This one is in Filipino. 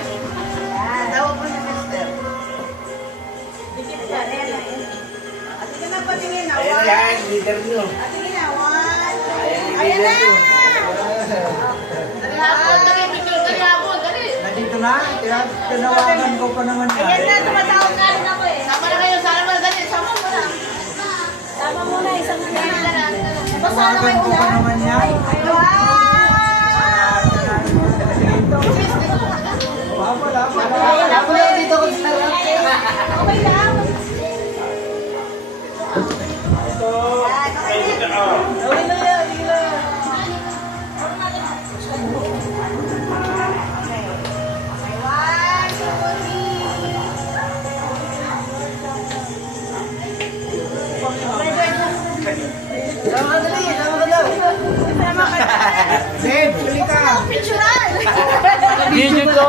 Tawag mo na mister. Dikit ka. Sige na patingin na. Ayan yan, leader nyo. Sige na. One. Ayan Ayan na. Nandito na? Tinawagan ko pa naman yan. Ayan na. Tumatawag ka rin ako eh. Sama na kayo. Sama na dali. Sama mo na. Sama mo na. Isang kaya na lang. Tinawagan ko pa naman yan. Wala. Ako na dito ko sa okay lang. Ito. Okay lang yan. Sige lang. Dave, huli ka! Picturean! Video ko.